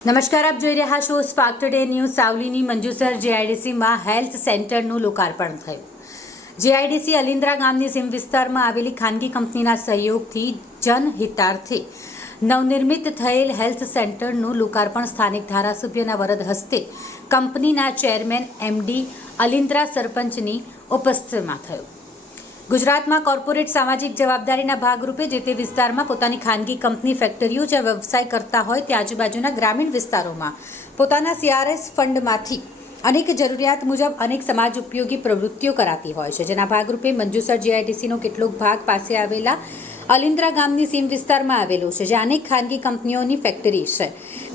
નમસ્કાર, આપ જોઈ રહ્યા છો સ્પાર્ક ટુડે ન્યૂઝ સાવલીની મંજુસર જેઆઈડીસીમાં હેલ્થ સેન્ટરનું લોકાર્પણ થયું. જેઆઈડીસી અલિન્દ્રા ગામની સીમ વિસ્તારમાં આવેલી ખાનગી કંપનીના સહયોગથી જનહિતાર્થે નવનિર્મિત થયેલ હેલ્થ સેન્ટરનું લોકાર્પણ સ્થાનિક ધારાસભ્યના વરદ હસ્તે કંપનીના ચેરમેન એમડી અલિન્દ્રા સરપંચની ઉપસ્થિતિમાં થયું. ગુજરાતમાં કોર્પોરેટ સામાજિક જવાબદારીના ભાગરૂપે જે તે વિસ્તારમાં પોતાની ખાનગી કંપની, ફેક્ટરીઓ જ્યાં વ્યવસાય કરતા હોય તે આજુબાજુના ગ્રામીણ વિસ્તારોમાં. પોતાના સીઆરએસ ફંડમાંથી અનેક જરૂરિયાત મુજબ અનેક સમાજ ઉપયોગી પ્રવૃત્તિઓ કરાતી હોય છે. જેના ભાગરૂપે મંજુસર જીઆઈટીસીનો કેટલોક ભાગ પાસે આવેલા અલિન્દ્રા ગામની સીમ વિસ્તારમાં આવેલું છે, જ્યાં અનેક ખાનગી કંપનીઓની ફેક્ટરી છે.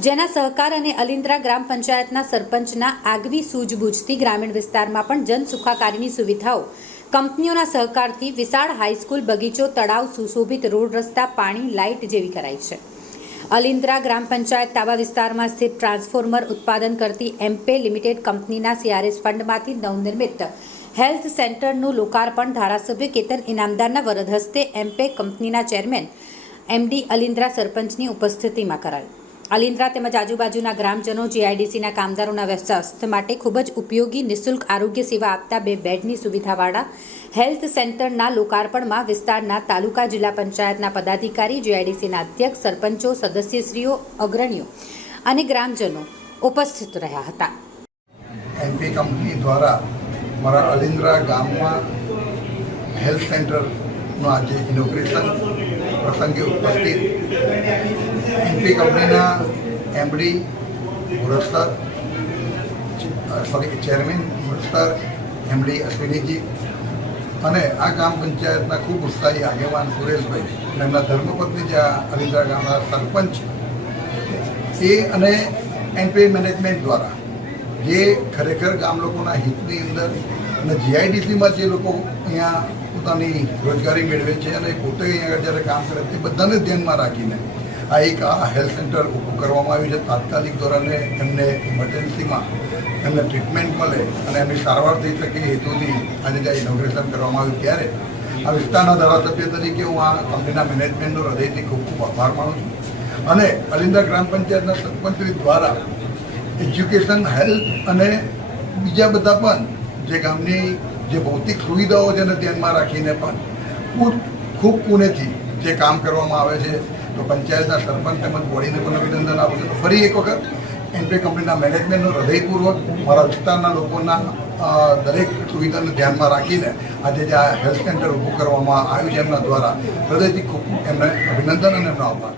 જેના સહકાર અને અલિન્દ્રા ગ્રામ પંચાયતના સરપંચના આગવી સૂઝબૂઝથી ગ્રામીણ વિસ્તારમાં પણ જન સુખાકારીની સુવિધાઓ કંપનીઓના સહકારથી વિશાળ હાઈસ્કૂલ, બગીચો, તળાવ, સુશોભિત રોડ, રસ્તા, પાણી, લાઇટ જેવી કરાઈ છે. અલિન્દ્રા ગ્રામ પંચાયત તાબા વિસ્તારમાં સ્થિત ટ્રાન્સફોર્મર ઉત્પાદન કરતી એમ્પે લિમિટેડ કંપનીના સીઆરએસ ફંડમાંથી નવનિર્મિત હેલ્થ સેન્ટરનું લોકાર્પણ ધારાસભ્ય કેતન ઇનામદારના વરદ હસ્તે એમ્પે કંપનીના ચેરમેન એમડી અલિન્દ્રા સરપંચની ઉપસ્થિતિમાં કરાયું. અલિન્દ્રા તેમજ આજુબાજુના ગ્રામજનો જીઆઈડીસીના કામદારોના સ્વાસ્થ્ય માટે ખૂબ જ ઉપયોગી, નિઃશુલ્ક આરોગ્ય સેવા આપતા બે બેડની સુવિધાવાળા હેલ્થ સેન્ટરના લોકાર્પણમાં વિસ્તારના તાલુકા જિલ્લા પંચાયતના પદાધિકારી, જીઆઈડીસીના અધ્યક્ષ, સરપંચો, સદસ્યશ્રીઓ, અગ્રણીઓ અને ગ્રામજનો ઉપસ્થિત રહ્યા હતા. એમપી કંપની દ્વારા મારા અલિન્દ્રા ગામમાં હેલ્થ સેન્ટરનું આજે ઇનોગ્રેશન પ્રસંગે ઉપસ્થિત એમપી કંપનીના એમડી મુરસ્તર સોરી ચેરમેન મુરસ્તર એમડી અશ્વિનીજી. અને આ ગ્રામ પંચાયતના ખૂબ ઉત્સાહી આગેવાન સુરેશભાઈ અને એમના ધર્મપત્ની જે આ ગામના સરપંચ એ અને એનપીએ મેનેજમેન્ટ દ્વારા જે ખરેખર ગામ લોકોના હિતની અંદર અને જીઆઈડીસીમાં જે લોકો અહીંયા પોતાની રોજગારી મેળવે છે અને પોતે અહીંયા જ્યારે કામ કરે તે બધાને ધ્યાનમાં રાખીને આ એક આ હેલ્થ સેન્ટર ઊભું કરવામાં આવ્યું છે. તાત્કાલિક ધોરણે એમને ઇમરજન્સીમાં એમને ટ્રીટમેન્ટ મળે અને એમની સારવાર થઈ શકે હેતુથી આજે જ્યાં ઇનોગ્રેશન કરવામાં આવ્યું. ત્યારે આ વિસ્તારના ધારાસભ્ય તરીકે હું આ કંપનીના મેનેજમેન્ટનો હૃદયથી ખૂબ ખૂબ આભાર માનું છું. અને અલિંદા ગ્રામ પંચાયતના સરપંચ દ્વારા એજ્યુકેશન હેલ્થ અને બીજા બધા પણ જે ગામની જે ભૌતિક સુવિધાઓ છે એને ધ્યાનમાં રાખીને પણ ખૂબ પુણેથી જે કામ કરવામાં આવે છે. તો પંચાયતના સરપંચ તેમજ બોડીને પણ અભિનંદન આપું છું. ફરી એક વખત એન્ટ્રી કંપનીના મેનેજમેન્ટનો હૃદયપૂર્વક મારા વિસ્તારના લોકોના દરેક સુવિધાને ધ્યાનમાં રાખીને આજે જે આ હેલ્થ સેન્ટર ઊભું કરવામાં આવ્યું છે એમના દ્વારા હૃદયથી ખૂબ એમને અભિનંદન અને એમનો આભાર.